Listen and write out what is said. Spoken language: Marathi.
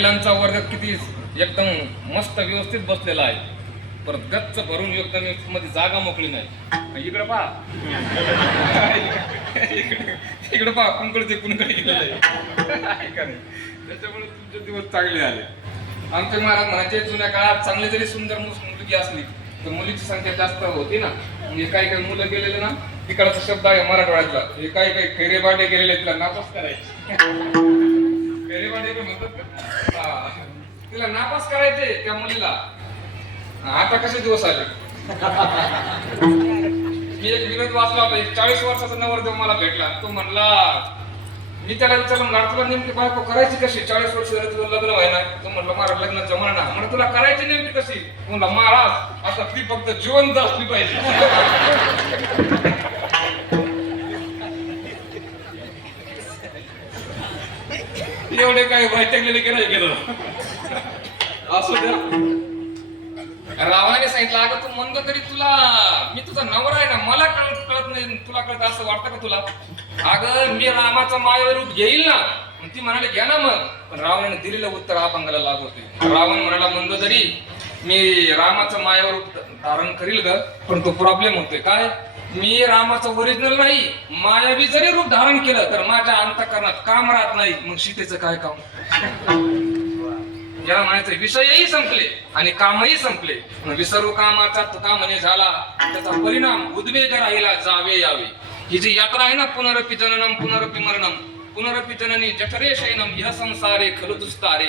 महिलांचा वर्ग किती एकदम मस्त व्यवस्थित बसलेला आहे, परत गच्च भरून एकदम मध्ये जागा मोकळी नाही. इकडे पहा, इकडे पहा, कुंकडे कुणकडे गेलेलं आहे का नाही. त्याच्यामुळे तुमचे दिवस चांगले आले. आमचे महाराज म्हणायचे, जुन्या काळात चांगली जरी सुंदर मुलगी असली तर मुलीची संख्या जास्त होती ना. म्हणजे काही काही मुलं गेलेले ना, तिकडचा शब्द आहे मराठवाड्यातला, हे काही काही खेरेबाडे गेलेले तिला नापास करायचे. खेरेबाडे म्हणतात का, तिला नापास करायचे त्या मुलीला. आता कसे दिवस आले. मी एक विनोद वाचला होता, एक 40 वर्षाचा नवरदेव मला भेटला. तो म्हणला, मी त्याला विचारलं, तुला नेमकी बायको करायची कशी, 40 वर्ष झाली तुझं लग्न व्हायना. तो म्हणलं, महाराज लग्न जमणार ना. म्हणलं, तुला करायची नेमकी कशी. म्हणला, महाराज आता ती फक्त जिवंत असली पाहिजे. एवढे काही वैतागलेले की नाही गेलं. असू द्या. रावणाने सांगितलं, अगं तू म्हणतो तरी तुला मी तुझा नवरा आहे ना, मला कळत नाही, तुला कळत असं वाटतं का तुला. अगं मी रामाचा मायावर रूप घेईल ना. ती म्हणाले, घ्या ना मग. पण रावणाने दिलेलं उत्तर अभंगाला लागू होते. रावण म्हणाला, म्हणतो तरी मी रामाचं मायावर रूप धारण करील ग, पण तो प्रॉब्लेम होतोय काय, मी रामाचं ओरिजिनल नाही, मायावी जरी रूप धारण केलं तर माझ्या अंतःकरणात काम राहत नाही. मग सीतेचं काय काम. या म्हणायचे विषयही संपले आणि कामही संपले. विसरू कामाचा तुका म्हणे झाला, त्याचा परिणाम उद्वेग राहिला जावे यावे. ही जी यात्रा आहे ना, पुनरपि जननम पुनरपि मरणम पुनरपि जननी जठरे शयनम ह्या संसारे खलु दुस्तारे.